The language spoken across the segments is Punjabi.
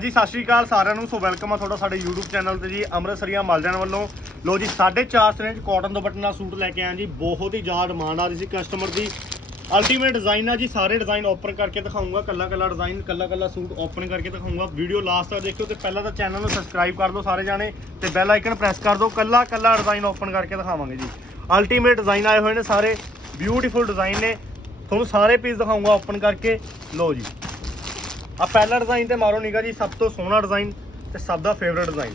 ਜੀ ਸਤਿ ਸ਼੍ਰੀ ਅਕਾਲ ਸਾਰਿਆਂ ਨੂੰ। ਸੋ ਵੈਲਕਮ ਆ ਤੁਹਾਡਾ ਸਾਡੇ YouTube ਚੈਨਲ ਤੇ ਜੀ, ਅੰਮ੍ਰਿਤਸਰੀਆ ਮਾਲਜਾਨ ਵੱਲੋਂ। ਲੋ ਜੀ 4.5 ਰੇਂਜ ਕਾਟਨ ਦੁਪੱਟੇ ਨਾਲ ਸੂਟ ਲੈ ਕੇ ਆਏ ਜੀ। ਬਹੁਤ ਹੀ ਜ਼ਿਆਦਾ ਡਿਮਾਂਡ ਆ ਰਹੀ ਸੀ ਕਸਟਮਰ ਦੀ। ਅਲਟੀਮੇਟ ਡਿਜ਼ਾਈਨ ਆ ਜੀ, ਸਾਰੇ ਡਿਜ਼ਾਈਨ ਓਪਨ ਕਰਕੇ ਦਿਖਾਉਂਗਾ। ਕੱਲਾ ਕੱਲਾ ਡਿਜ਼ਾਈਨ ਕੱਲਾ ਕੱਲਾ ਸੂਟ ਓਪਨ ਕਰਕੇ ਦਿਖਾਉਂਗਾ। ਵੀਡੀਓ ਲਾਸਟ ਤੱਕ ਦੇਖਿਓ ਤੇ ਪਹਿਲਾਂ ਤਾਂ ਚੈਨਲ ਨੂੰ ਸਬਸਕ੍ਰਾਈਬ ਕਰ ਲਓ ਸਾਰੇ ਜਾਣੇ ਤੇ ਬੈਲ ਆਈਕਨ ਪ੍ਰੈਸ ਕਰ ਦਿਓ। ਕੱਲਾ ਕੱਲਾ ਡਿਜ਼ਾਈਨ ਓਪਨ ਕਰਕੇ ਦਿਖਾਵਾਂਗੇ ਜੀ। ਅਲਟੀਮੇਟ ਡਿਜ਼ਾਈਨ ਆਏ ਹੋਏ ਨੇ ਸਾਰੇ। ਬਿਊਟੀਫੁਲ ਡਿਜ਼ਾਈਨ ਨੇ। ਤੁਹਾਨੂੰ ਸਾਰੇ ਪੀਸ ਦਿਖਾਉਂਗਾ ਓਪਨ ਕਰਕੇ। ਲੋ ਜੀ। ਆ ਪਹਿਲਾ ਡਿਜ਼ਾਈਨ ਤੇ ਮਾਰੋ ਨਿਗਾ ਜੀ, ਸਭ ਤੋਂ ਸੋਹਣਾ ਡਿਜ਼ਾਈਨ ਤੇ ਸਭ ਦਾ ਫੇਵਰਟ ਡਿਜ਼ਾਈਨ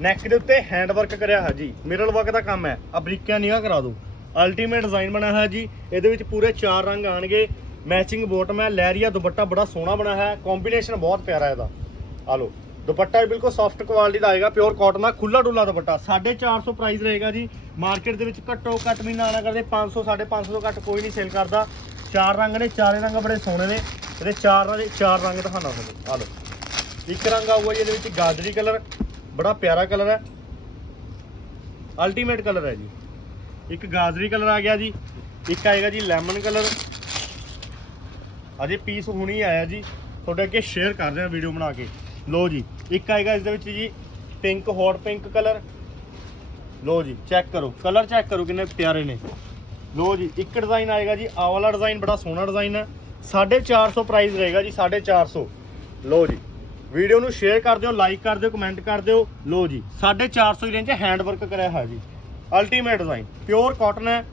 ਨੈਕ ਦੇ ਉੱਤੇ ਹੈਂਡ ਵਰਕ ਕਰਿਆ ਹੈ ਜੀ ਮਿਰਰ ਵਰਕ ਦਾ ਕੰਮ ਹੈ। ਆ ਬਰੀਕਿਆਂ ਨਿਗਾ ਕਰਾ ਦਿਓ। ਅਲਟੀਮੇਟ ਡਿਜ਼ਾਈਨ ਬਣਿਆ ਹੋਇਆ ਜੀ, ਇਹਦੇ ਵਿੱਚ ਪੂਰੇ ਚਾਰ ਰੰਗ ਆਣਗੇ। ਮੈਚਿੰਗ ਬੋਟਮ ਹੈ, ਲਹਿਰੀਆ ਦੁਪੱਟਾ ਬੜਾ ਸੋਹਣਾ ਬਣਿਆ ਹੈ ਕੰਬੀਨੇਸ਼ਨ ਬਹੁਤ ਪਿਆਰਾ ਇਹਦਾ। ਆ ਲਓ। ਦੁਪੱਟਾ ਵੀ ਬਿਲਕੁਲ ਸੌਫਟ ਕੁਆਲਿਟੀ ਦਾ ਆਏਗਾ ਪਿਓਰ ਕਾਟਨ ਦਾ ਖੁੱਲਾ ਡੁੱਲਾ ਦੁਪੱਟਾ। 450 ਪ੍ਰਾਈਸ ਰਹੇਗਾ ਜੀ। ਮਾਰਕੀਟ ਦੇ ਵਿੱਚ ਘੱਟੋ ਘੱਟ ਵੀ ਨਾ ਨਾ ਕਰਦੇ 500 550 ਤੋਂ ਘੱਟ ਕੋਈ ਨਹੀਂ ਸੇਲ ਕਰਦਾ। ਚਾਰ ਰੰਗ ਨੇ, ਚਾਰੇ ਰੰਗ ਬੜੇ ਸੋਹਣੇ ਨੇ। ਇਹਦੇ ਚਾਰ ਦੇ ਚਾਰ ਰੰਗ ਦਿਖਾਣਾ ਤੁਹਾਨੂੰ। ਆ ਲਓ। ਇੱਕ ਰੰਗ ਆਊਗਾ ਜੀ, ਇਹਦੇ ਵਿੱਚ ਗਾਜਰੀ ਕਲਰ ਬੜਾ ਪਿਆਰਾ ਕਲਰ ਹੈ। ਅਲਟੀਮੇਟ ਕਲਰ ਹੈ ਜੀ। ਇੱਕ ਗਾਜਰੀ ਕਲਰ ਆ ਗਿਆ ਜੀ। ਇੱਕ ਆਏਗਾ ਜੀ ਲੈਮਨ ਕਲਰ ਅਜੇ ਪੀਸ ਹੁਣੀ ਆਇਆ ਜੀ। ਤੁਹਾਡੇ ਅੱਗੇ ਸ਼ੇਅਰ ਕਰ ਰਿਹਾ ਵੀਡੀਓ ਬਣਾ ਕੇ। ਲੋ ਜੀ, ਇੱਕ ਆਏਗਾ ਇਸ ਦੇ ਵਿੱਚ ਜੀ ਪਿੰਕ ਹੌਟ ਪਿੰਕ ਕਲਰ ਲੋ ਜੀ ਚੈੱਕ ਕਰੋ ਕਲਰ ਚੈੱਕ ਕਰੋ ਕਿੰਨੇ ਪਿਆਰੇ ਨੇ। ਲੋ ਜੀ, ਇੱਕ ਡਿਜ਼ਾਈਨ ਆਏਗਾ ਜੀ ਆ ਵਾਲਾ ਡਿਜ਼ਾਈਨ ਬੜਾ ਸੋਹਣਾ ਡਿਜ਼ਾਈਨ ਹੈ। 450 ਪ੍ਰਾਈਸ ਰਹੇਗਾ ਜੀ 450 ਲੋ ਜੀ ਵੀਡੀਓ ਨੂੰ ਸ਼ੇਅਰ ਕਰ ਦਿਓ ਲਾਈਕ ਕਰ ਦਿਓ ਕਮੈਂਟ ਕਰ ਦਿਓ। ਲੋ ਜੀ 450 ਦੀ ਰੇਂਜ 'ਚ ਹੈਂਡ ਵਰਕ ਕਰਿਆ ਹੋਇਆ ਜੀ। ਅਲਟੀਮੇਟ ਡਿਜ਼ਾਈਨ ਪਿਓਰ ਕਾਟਨ ਹੈ।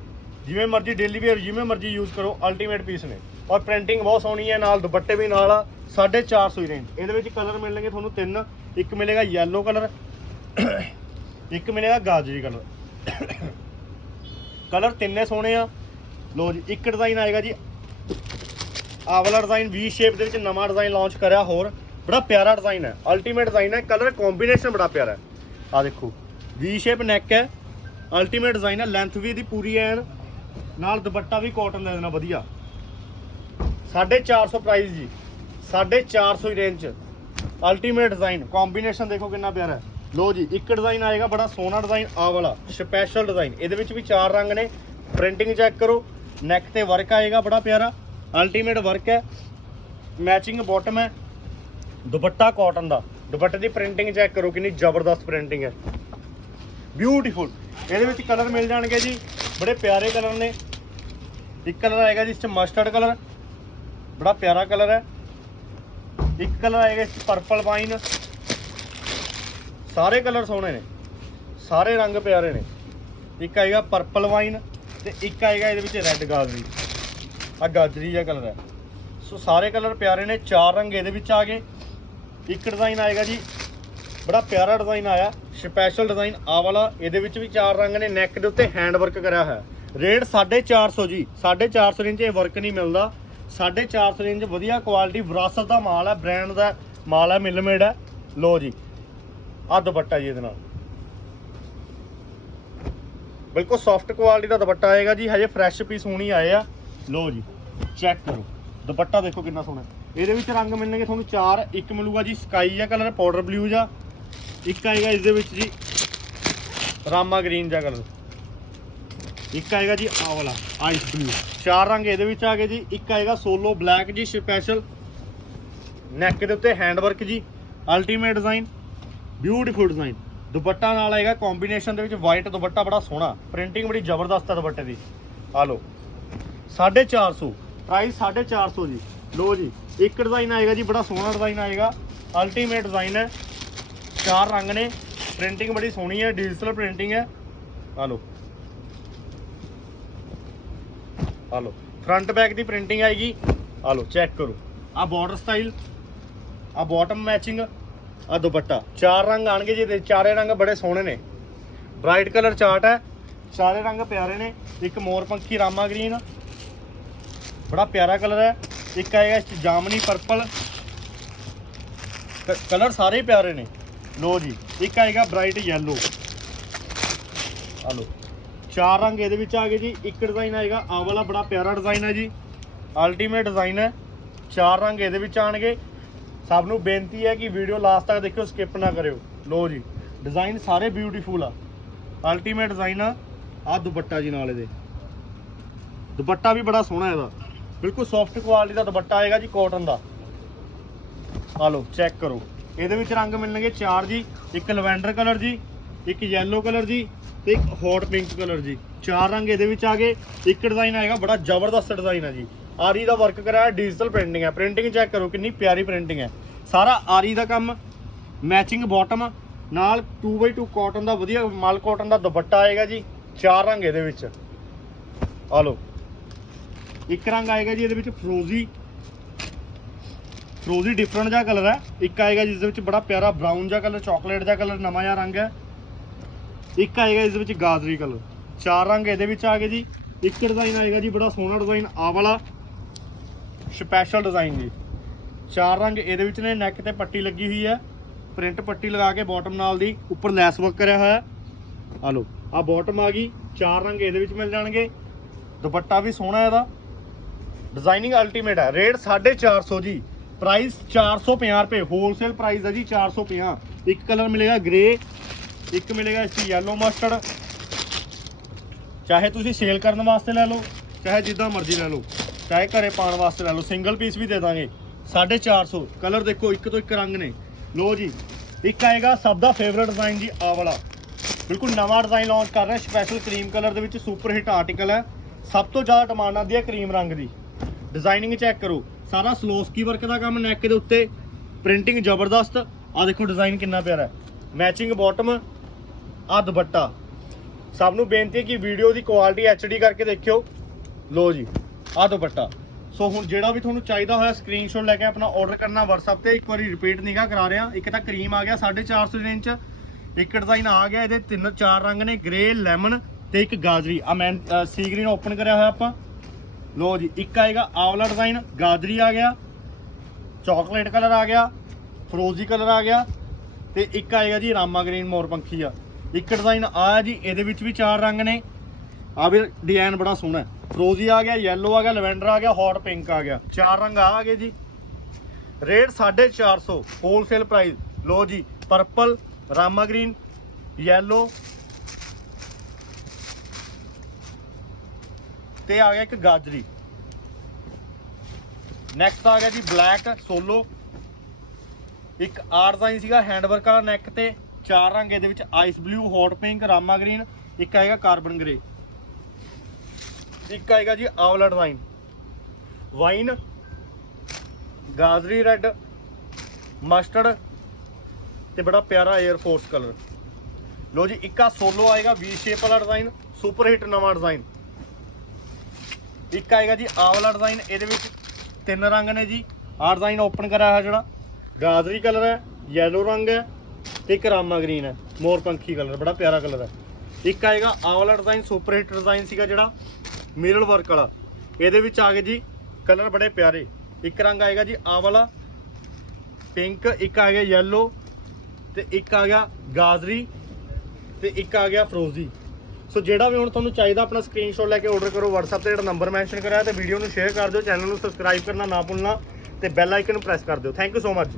ਜਿਵੇਂ ਮਰਜ਼ੀ ਡੇਲੀ ਵੇਅਰ ਜਿਵੇਂ ਮਰਜ਼ੀ ਯੂਜ਼ ਕਰੋ ਅਲਟੀਮੇਟ ਪੀਸ ਨੇ। ਔਰ ਪ੍ਰਿੰਟਿੰਗ ਬਹੁਤ ਸੋਹਣੀ ਹੈ, ਨਾਲ ਦੁਪੱਟੇ ਵੀ ਨਾਲ ਆ 450 ਹੀ ਰੇਂਜ ਇਹਦੇ ਵਿੱਚ ਕਲਰ ਮਿਲਣਗੇ ਤੁਹਾਨੂੰ ਤਿੰਨ, ਇੱਕ ਮਿਲੇਗਾ ਯੈਲੋ ਕਲਰ ਇੱਕ ਮਿਲੇਗਾ ਗਾਜਰੀ ਕਲਰ ਕਲਰ ਤਿੰਨੇ ਸੋਹਣੇ ਆ। ਲੋ ਜੀ, ਇੱਕ ਡਿਜ਼ਾਈਨ ਆਏਗਾ ਜੀ, ਆਵਲਾ ਵਾਲਾ ਡਿਜ਼ਾਈਨ ਵੀ ਸ਼ੇਪ ਦੇ ਵਿੱਚ ਨਵਾਂ ਡਿਜ਼ਾਈਨ ਲਾਂਚ ਕਰਿਆ ਹੋਰ। ਬੜਾ ਪਿਆਰਾ ਡਿਜ਼ਾਈਨ ਹੈ ਅਲਟੀਮੇਟ ਡਿਜ਼ਾਈਨ ਹੈ ਕਲਰ ਕੰਬੀਨੇਸ਼ਨ ਬੜਾ ਪਿਆਰਾ ਹੈ। ਆ ਦੇਖੋ ਵੀ ਸ਼ੇਪ ਨੈਕ ਹੈ ਅਲਟੀਮੇਟ ਡਿਜ਼ਾਈਨ ਹੈ ਲੈਂਥ ਵੀ ਇਹਦੀ ਪੂਰੀ ਐਨ, ਨਾਲ ਦੁਪੱਟਾ ਵੀ ਕਾਟਨ ਦਾ ਦੇਣਾ, ਵਧੀਆ। 450 ਪ੍ਰਾਈਸ ਜੀ। 450 ਦੀ ਰੇਂਜ ਚ ਅਲਟੀਮੇਟ ਡਿਜ਼ਾਈਨ ਕੰਬੀਨੇਸ਼ਨ ਦੇਖੋ ਕਿੰਨਾ ਪਿਆਰਾ ਹੈ। ਲੋ ਜੀ, ਇੱਕ ਡਿਜ਼ਾਈਨ ਆਏਗਾ, ਬੜਾ ਸੋਹਣਾ ਡਿਜ਼ਾਈਨ ਆ ਵਾਲਾ ਸਪੈਸ਼ਲ ਡਿਜ਼ਾਈਨ ਇਹਦੇ ਵਿੱਚ ਵੀ ਚਾਰ ਰੰਗ ਨੇ। ਪ੍ਰਿੰਟਿੰਗ ਚੈੱਕ ਕਰੋ। ਨੈਕ ਤੇ ਵਰਕ ਆਏਗਾ, ਬੜਾ ਪਿਆਰਾ। ਅਲਟੀਮੇਟ ਵਰਕ ਹੈ। ਮੈਚਿੰਗ ਬਾਟਮ ਹੈ। ਦੁਪੱਟਾ ਕਾਟਨ ਦਾ। ਦੁਪੱਟੇ ਦੀ ਪ੍ਰਿੰਟਿੰਗ ਚੈੱਕ ਕਰੋ, ਕਿੰਨੀ ਜ਼ਬਰਦਸਤ ਪ੍ਰਿੰਟਿੰਗ ਹੈ। ਬਿਊਟੀਫੁਲ ਇਹਦੇ ਵਿੱਚ ਕਲਰ ਮਿਲ ਜਾਣਗੇ ਜੀ। ਬੜੇ ਪਿਆਰੇ ਕਲਰ ਨੇ। ਇੱਕ ਕਲਰ ਆਏਗਾ ਜੀ, ਇਸ ਚ ਮਸਟਰਡ ਕਲਰ ਬੜਾ ਪਿਆਰਾ ਕਲਰ ਹੈ। ਇੱਕ ਕਲਰ ਆਏਗਾ ਇਸ ਪਰਪਲ ਵਾਈਨ ਸਾਰੇ ਕਲਰ ਸੋਹਣੇ ਨੇ। ਸਾਰੇ ਰੰਗ ਪਿਆਰੇ ਨੇ। ਇੱਕ ਆਏਗਾ ਪਰਪਲ ਵਾਈਨ ਤੇ ਇੱਕ ਆਏਗਾ ਇਹਦੇ ਵਿੱਚ ਰੈੱਡ ਗਾਜਰੀ। ਆ ਗਾਜਰੀ ਜਿਹਾ ਕਲਰ ਹੈ। ਸੋ ਸਾਰੇ ਕਲਰ ਪਿਆਰੇ ਨੇ। ਚਾਰ ਰੰਗ ਇਹਦੇ ਵਿੱਚ ਆ ਗਏ। ਇੱਕ ਡਿਜ਼ਾਈਨ ਆਏਗਾ ਜੀ। ਬੜਾ ਪਿਆਰਾ ਡਿਜ਼ਾਈਨ ਆਇਆ। ਸਪੈਸ਼ਲ ਡਿਜ਼ਾਈਨ ਆ ਵਾਲਾ ਇਹਦੇ ਵਿੱਚ ਵੀ ਚਾਰ ਰੰਗ ਨੇ। ਨੈਕ ਦੇ ਉੱਤੇ ਹੈਂਡ ਵਰਕ ਕਰਿਆ ਹੋਇਆ। ਰੇਟ 450 ਜੀ। 450 ਰੇਂਜ 'ਚ ਇਹ ਵਰਕ ਨਹੀਂ ਮਿਲਦਾ। 450 ਰੇਂਜ ਵਧੀਆ ਕੁਆਲਿਟੀ ਵਿਰਾਸਤ ਦਾ ਮਾਲ ਹੈ ਬ੍ਰਾਂਡ ਦਾ ਮਾਲ ਹੈ ਮਿਲਮੇਡ ਹੈ। ਲੋ ਜੀ ਆ ਦੁਪੱਟਾ ਜੀ ਇਹਦੇ ਨਾਲ। ਬਿਲਕੁਲ ਸੌਫਟ ਕੁਆਲਿਟੀ ਦਾ ਦੁਪੱਟਾ ਆਏਗਾ ਜੀ, ਹਜੇ ਫਰੈਸ਼ ਪੀਸ ਹੋਣੀ ਆਏ ਆ। ਲੋ ਜੀ ਚੈੱਕ ਕਰੋ। ਦੁਪੱਟਾ ਦੇਖੋ ਕਿੰਨਾ ਸੋਹਣਾ ਇਹਦੇ ਵਿੱਚ ਰੰਗ ਮਿਲਣਗੇ ਤੁਹਾਨੂੰ ਚਾਰ, ਇੱਕ ਮਿਲੂਗਾ ਜੀ ਸਕਾਈ ਆ ਕਲਰ ਪਾਊਡਰ ਬਲੂ ਜਿਹਾ। ਇੱਕ ਆਏਗਾ ਇਸ ਦੇ ਵਿੱਚ ਜੀ, ਰਾਮਾ ਗ੍ਰੀਨ ਜਿਹਾ ਕਲਰ ਇੱਕ ਆਏਗਾ ਜੀ ਆਹ ਵਾਲਾ ਆਈਸ ਬਲੂ ਚਾਰ ਰੰਗ ਇਹਦੇ ਵਿੱਚ ਆ ਗਏ ਜੀ। ਇੱਕ ਆਏਗਾ ਸੋਲੋ ਬਲੈਕ ਜੀ ਸਪੈਸ਼ਲ ਨੈਕ ਦੇ ਉੱਤੇ ਹੈਂਡ ਵਰਕ ਜੀ ਅਲਟੀਮੇਟ ਡਿਜ਼ਾਈਨ ਬਿਊਟੀਫੁਲ ਡਿਜ਼ਾਈਨ ਦੁਪੱਟਾ ਨਾਲ ਆਏਗਾ ਕੰਬੀਨੇਸ਼ਨ ਦੇ ਵਿੱਚ ਵਾਈਟ ਦੁਪੱਟਾ ਬੜਾ ਸੋਹਣਾ। ਪ੍ਰਿੰਟਿੰਗ ਬੜੀ ਜ਼ਬਰਦਸਤ ਹੈ ਦੁਪੱਟੇ ਦੀ। ਆ ਲਓ। 450 ਪ੍ਰਾਈਸ 450 ਜੀ। ਲੋ ਜੀ, ਇੱਕ ਡਿਜ਼ਾਈਨ ਆਏਗਾ ਜੀ, ਬੜਾ ਸੋਹਣਾ ਡਿਜ਼ਾਈਨ ਆਏਗਾ। ਅਲਟੀਮੇਟ ਡਿਜ਼ਾਈਨ ਹੈ। ਚਾਰ ਰੰਗ ਨੇ। ਪ੍ਰਿੰਟਿੰਗ ਬੜੀ ਸੋਹਣੀ ਹੈ ਡਿਜੀਟਲ ਪ੍ਰਿੰਟਿੰਗ ਹੈ। ਆ ਲਓ। ਆ ਲਓ। ਫਰੰਟ ਬੈਕ ਦੀ ਪ੍ਰਿੰਟਿੰਗ ਆਏਗੀ। ਆ ਲਓ ਚੈੱਕ ਕਰੋ। ਆ ਬਾਰਡਰ ਸਟਾਈਲ ਆ ਬਾਟਮ ਮੈਚਿੰਗ ਆ ਦੁਪੱਟਾ। ਚਾਰ ਰੰਗ ਆਣਗੇ ਜੀ ਚਾਰੇ ਰੰਗ ਬੜੇ ਸੋਹਣੇ ਨੇ। ਬ੍ਰਾਈਟ ਕਲਰ ਚਾਰਟ ਹੈ ਸਾਰੇ ਰੰਗ ਪਿਆਰੇ ਨੇ। ਇੱਕ ਮੋਰ ਪੰਖੀ ਰਾਮਾ ਗ੍ਰੀਨ ਬੜਾ ਪਿਆਰਾ ਕਲਰ ਹੈ। ਇੱਕ ਆਏਗਾ ਇਸ ਜਾਮਨੀ ਪਰਪਲ ਕਲਰ ਸਾਰੇ ਪਿਆਰੇ ਨੇ। ਲੋ ਜੀ, ਇੱਕ ਆਏਗਾ ਬ੍ਰਾਈਟ ਯੈਲੋ ਆ ਲੋ ਚਾਰ ਰੰਗ ਇਹਦੇ ਵਿੱਚ ਆ ਗਏ ਜੀ। ਇੱਕ ਡਿਜ਼ਾਈਨ ਆਏਗਾ, ਆਹ ਵਾਲਾ ਬੜਾ ਪਿਆਰਾ ਡਿਜ਼ਾਈਨ ਹੈ ਜੀ। ਅਲਟੀਮੇਟ ਡਿਜ਼ਾਈਨ ਹੈ ਚਾਰ ਰੰਗ ਇਹਦੇ ਵਿੱਚ ਆਣਗੇ ਸਭ ਨੂੰ ਬੇਨਤੀ ਹੈ ਕਿ ਵੀਡੀਓ ਲਾਸਟ ਤੱਕ ਦੇਖਿਓ ਸਕਿਪ ਨਾ ਕਰਿਓ। ਲੋ ਜੀ ਡਿਜ਼ਾਈਨ ਸਾਰੇ ਬਿਊਟੀਫੁਲ ਆ। ਅਲਟੀਮੇਟ ਡਿਜ਼ਾਈਨ ਆ। ਆ ਦੁਪੱਟਾ ਜੀ ਨਾਲ ਇਹਦੇ। ਦੁਪੱਟਾ ਵੀ ਬੜਾ ਸੋਹਣਾ ਇਹਦਾ। ਬਿਲਕੁਲ ਸੌਫਟ ਕੁਆਲਿਟੀ ਦਾ ਦੁਪੱਟਾ ਆਏਗਾ ਜੀ ਕਾਟਨ ਦਾ। ਆ ਲਓ ਚੈੱਕ ਕਰੋ। ਇਹਦੇ ਵਿੱਚ ਰੰਗ ਮਿਲਣਗੇ ਚਾਰ ਜੀ। ਇੱਕ ਲਵੈਂਡਰ ਕਲਰ ਜੀ, ਇੱਕ ਯੈਲੋ ਕਲਰ ਜੀ। ਤੇ ਇੱਕ ਹੌਟ ਪਿੰਕ ਕਲਰ ਜੀ। ਚਾਰ ਰੰਗ ਇਹਦੇ ਵਿੱਚ ਆ ਗਏ। ਇੱਕ ਡਿਜ਼ਾਈਨ ਆਏਗਾ, ਬੜਾ ਜ਼ਬਰਦਸਤ ਡਿਜ਼ਾਈਨ ਹੈ ਜੀ। ਆਰੀ ਦਾ ਵਰਕ ਕਰਾਇਆ ਡਿਜੀਟਲ ਪ੍ਰਿੰਟਿੰਗ ਹੈ ਪ੍ਰਿੰਟਿੰਗ ਚੈੱਕ ਕਰੋ, ਕਿੰਨੀ ਪਿਆਰੀ ਪ੍ਰਿੰਟਿੰਗ ਹੈ ਸਾਰਾ ਆਰੀ ਦਾ ਕੰਮ ਮੈਚਿੰਗ ਬਾਟਮ ਨਾਲ 2x2 ਕਾਟਨ ਦਾ ਵਧੀਆ ਮਾਲ ਕਾਟਨ ਦਾ ਦੁਪੱਟਾ ਆਏਗਾ ਜੀ। ਚਾਰ ਰੰਗ ਇਹਦੇ ਵਿੱਚ। ਆ ਲਓ। ਇੱਕ ਰੰਗ ਆਏਗਾ ਜੀ ਇਹਦੇ ਵਿੱਚ ਫਰੋਜ਼ੀ ਫਰੋਜ਼ੀ ਡਿਫਰੈਂਟ ਜਿਹਾ ਕਲਰ ਹੈ ਇੱਕ ਆਏਗਾ ਜਿਸ ਦੇ ਵਿੱਚ ਬੜਾ ਪਿਆਰਾ ਬਰਾਊਨ ਜਿਹਾ ਕਲਰ ਚਾਕਲੇਟ ਜਿਹਾ ਕਲਰ ਨਵਾਂ ਜਿਹਾ ਰੰਗ ਹੈ ਇੱਕ ਆਏਗਾ ਇਸ ਵਿੱਚ ਗਾਜਰੀ ਕਲਰ। ਚਾਰ ਰੰਗ ਇਹਦੇ ਵਿੱਚ ਆ ਗਏ ਜੀ। ਇੱਕ ਡਿਜ਼ਾਈਨ ਆਏਗਾ ਜੀ, ਬੜਾ ਸੋਹਣਾ ਡਿਜ਼ਾਈਨ ਆ ਵਾਲਾ। ਸਪੈਸ਼ਲ ਡਿਜ਼ਾਈਨ ਜੀ। ਚਾਰ ਰੰਗ ਇਹਦੇ ਵਿੱਚ ਨੇ ਨੈਕ ਤੇ ਪੱਟੀ ਲੱਗੀ ਹੋਈ ਹੈ। ਪ੍ਰਿੰਟ ਪੱਟੀ ਲਗਾ ਕੇ ਬਾਟਮ ਨਾਲ ਦੀ, ਉੱਪਰ ਲੈਸ ਵਰਕ ਕਰਿਆ ਹੋਇਆ ਹੈ। ਆ ਲਓ ਆ ਬਾਟਮ ਆ ਗਈ। ਚਾਰ ਰੰਗ ਇਹਦੇ ਵਿੱਚ ਮਿਲ ਜਾਣਗੇ। ਦੁਪੱਟਾ ਵੀ ਸੋਹਣਾ ਇਹਦਾ। ਡਿਜ਼ਾਈਨਿੰਗ ਅਲਟੀਮੇਟ ਹੈ। ਰੇਟ 450 ਜੀ। ਪ੍ਰਾਈਸ 450 ਰੁਪਏ। ਹੋਲਸੇਲ ਪ੍ਰਾਈਸ ਹੈ ਜੀ 450 ਇੱਕ ਕਲਰ ਮਿਲੇਗਾ ਗ੍ਰੇ ਇੱਕ ਮਿਲੇਗਾ ਇਸ 'ਚ ਯੈਲੋ ਮਸਟਰਡ ਚਾਹੇ ਤੁਸੀਂ ਸੇਲ ਕਰਨ ਵਾਸਤੇ ਲੈ ਲਓ, ਚਾਹੇ ਜਿੱਦਾਂ ਮਰਜ਼ੀ ਲੈ ਲਓ, ਚਾਹੇ ਘਰੇ ਪਾਉਣ ਵਾਸਤੇ ਲੈ ਲਓ ਸਿੰਗਲ ਪੀਸ ਵੀ ਦੇ ਦਾਂਗੇ। 450 ਕਲਰ ਦੇਖੋ, ਇੱਕ ਤੋਂ ਇੱਕ ਰੰਗ ਨੇ। ਲੋ ਜੀ, ਇੱਕ ਆਏਗਾ ਸਭ ਦਾ ਫੇਵਰਟ ਡਿਜ਼ਾਈਨ ਜੀ ਆ ਵਾਲਾ। ਬਿਲਕੁਲ ਨਵਾਂ ਡਿਜ਼ਾਈਨ ਲਾਂਚ ਕਰ ਰਿਹਾ ਸਪੈਸ਼ਲ ਕਰੀਮ ਕਲਰ ਦੇ ਵਿੱਚ ਸੁਪਰ ਹਿੱਟ ਆਰਟੀਕਲ ਹੈ। ਸਭ ਤੋਂ ਜ਼ਿਆਦਾ ਡਿਮਾਂਡ ਆਉਂਦੀ ਹੈ ਕਰੀਮ ਰੰਗ ਦੀ। ਡਿਜ਼ਾਈਨਿੰਗ ਚੈੱਕ ਕਰੋ। ਸਾਰਾ ਸਲੋਸਕੀ ਵਰਕ ਦਾ ਕੰਮ ਨੈਕ ਦੇ ਉੱਤੇ। ਪ੍ਰਿੰਟਿੰਗ ਜ਼ਬਰਦਸਤ। ਆ ਦੇਖੋ ਡਿਜ਼ਾਈਨ ਕਿੰਨਾ ਪਿਆਰਾ ਹੈ। ਮੈਚਿੰਗ ਬਾਟਮ ਆ ਦੁਪੱਟਾ ਸਭ ਨੂੰ ਬੇਨਤੀ ਹੈ ਕਿ ਵੀਡੀਓ ਦੀ ਕੁਆਲਿਟੀ ਐਚਡੀ ਕਰਕੇ ਦੇਖਿਓ। ਲੋ ਜੀ ਆ ਦੁਪੱਟਾ ਸੋ ਹੁਣ ਜਿਹੜਾ ਵੀ ਤੁਹਾਨੂੰ ਚਾਹੀਦਾ ਹੋਇਆ ਸਕਰੀਨਸ਼ਾਟ ਲੈ ਕੇ ਆਪਣਾ ਆਰਡਰ ਕਰਨਾ WhatsApp ਤੇ, ਇੱਕ ਵਾਰੀ ਰਿਪੀਟ ਨਿਗਾ ਕਰਾ ਰਿਹਾ। ਇੱਕ ਤਾਂ ਕਰੀਮ ਆ ਗਿਆ 450 ਰੇਂਜ ਚ ਇੱਕ ਡਿਜ਼ਾਈਨ ਆ ਗਿਆ, ਇਹਦੇ ਤਿੰਨ ਚਾਰ ਰੰਗ ਨੇ ਗ੍ਰੇ ਲੈਮਨ ਤੇ ਇੱਕ ਗਾਜਰੀ। ਆ ਮੈਂ ਸੀ ਗ੍ਰੀਨ ਓਪਨ ਕਰਿਆ ਹੋਇਆ ਆਪਾਂ। ਲੋ ਜੀ, ਇੱਕ ਆਏਗਾ ਆਵਲਾ ਡਿਜ਼ਾਈਨ ਗਾਜਰੀ ਆ ਗਿਆ ਚਾਕਲੇਟ ਕਲਰ ਆ ਗਿਆ ਫਰੋਜ਼ੀ ਕਲਰ ਆ ਗਿਆ ਤੇ ਇੱਕ ਆਏਗਾ ਜੀ ਰਾਮਾ ਗ੍ਰੀਨ ਮੋਰ ਪੰਖੀ ਆ। ਇੱਕ ਡਿਜ਼ਾਈਨ ਆ ਜੀ, ਇਹਦੇ ਵਿੱਚ ਵੀ ਚਾਰ ਰੰਗ ਨੇ। ਆ ਵੀ ਡਿਜ਼ਾਈਨ ਬੜਾ ਸੋਹਣਾ ਰੋਜ਼ੀ ਆ ਗਿਆ ਯੈਲੋ ਆ ਗਿਆ ਲਵੈਂਡਰ ਆ ਗਿਆ ਹੌਟ ਪਿੰਕ ਆ ਗਿਆ। ਚਾਰ ਰੰਗ ਆ ਗਏ ਜੀ। ਰੇਟ 450 ਹੋਲਸੇਲ ਪ੍ਰਾਈਸ ਲੋ ਜੀ ਪਰਪਲ ਰਾਮਾ ਗ੍ਰੀਨ ਯੈਲੋ ਤੇ ਆ ਗਿਆ ਇੱਕ ਗਾਜਰੀ। ਨੈਕਸਟ ਆ ਗਿਆ ਜੀ ਬਲੈਕ ਸੋਲੋ ਇੱਕ ਆਰ ਡਿਜ਼ਾਈਨ ਸੀਗਾ ਹੈਂਡ ਵਰਕ ਵਾਲਾ ਨੈਕ ਤੇ। ਚਾਰ ਰੰਗ ਇਹਦੇ ਵਿੱਚ ice blue hot pink Rama green ਇੱਕ ਆਏਗਾ ਕਾਰਬਨ ਗ੍ਰੇ ਇੱਕ ਆਏਗਾ ਜੀ ਆਵਲਾ ਡਿਜ਼ਾਈਨ ਵਾਈਨ ਗਾਜਰੀ ਰੈੱਡ ਮਸਟਰਡ ਤੇ ਬੜਾ ਪਿਆਰਾ 에ਅਰ ਫੋਰਸ ਕਲਰ ਲੋ ਜੀ, ਇੱਕ ਇੱਕਾ ਸੋਲੋ ਆਏਗਾ ਵੀ ਸ਼ੇਪ ਵਾਲਾ ਡਿਜ਼ਾਈਨ ਸੁਪਰ ਹਿੱਟ ਨਵਾਂ ਡਿਜ਼ਾਈਨ ਇੱਕ ਆਏਗਾ ਜੀ ਆਹ ਵਾਲਾ ਡਿਜ਼ਾਈਨ ਇਹਦੇ ਵਿੱਚ ਤਿੰਨ ਰੰਗ ਨੇ ਜੀ। ਆਹ ਡਿਜ਼ਾਈਨ ਓਪਨ ਕਰਾਇਆ ਹੋਇਆ ਜਿਹੜਾ। ਗਾਜਰੀ ਕਲਰ ਹੈ ਯੈਲੋ ਰੰਗ ਹੈ। ਤੇ ਇੱਕ ਰਾਮਾ ਗ੍ਰੀਨ ਹੈ, ਮੋਰ ਪੰਖੀ ਕਲਰ ਬੜਾ ਪਿਆਰਾ ਕਲਰ ਹੈ। ਇੱਕ ਆਏਗਾ ਆਵਲਾ ਵਾਲਾ ਡਿਜ਼ਾਈਨ ਸੁਪਰ ਹਿੱਟ ਡਿਜ਼ਾਈਨ ਸੀਗਾ ਜਿਹੜਾ ਮਿਰਰ ਵਰਕ ਵਾਲਾ। ਇਹਦੇ ਵਿੱਚ ਆ ਗਏ ਜੀ ਕਲਰ ਬੜੇ ਪਿਆਰੇ। ਇੱਕ ਰੰਗ ਆਏਗਾ ਜੀ ਆਵਲਾ ਪਿੰਕ ਇੱਕ ਆ ਗਿਆ ਯੈਲੋ ਤੇ ਇੱਕ ਆ ਗਿਆ ਗਾਜਰੀ, ਤੇ ਇੱਕ ਆ ਗਿਆ ਫਰੋਜ਼ੀ ਸੋ ਜਿਹੜਾ ਵੀ ਹੁਣ ਤੁਹਾਨੂੰ ਚਾਹੀਦਾ, ਆਪਣਾ ਸਕਰੀਨਸ਼ਾਟ ਲੈ ਕੇ ਆਰਡਰ ਕਰੋ WhatsApp ਤੇ, ਜਿਹੜਾ ਨੰਬਰ ਮੈਂਸ਼ਨ ਕਰਾਇਆ ਤੇ ਵੀਡੀਓ ਨੂੰ ਸ਼ੇਅਰ ਕਰ ਦਿਓ ਚੈਨਲ ਨੂੰ ਸਬਸਕ੍ਰਾਈਬ ਕਰਨਾ ਨਾ ਭੁੱਲਣਾ, ਤੇ ਬੈਲ ਆਈਕਨ ਨੂੰ ਪ੍ਰੈਸ ਕਰ ਦਿਓ। Thank you so much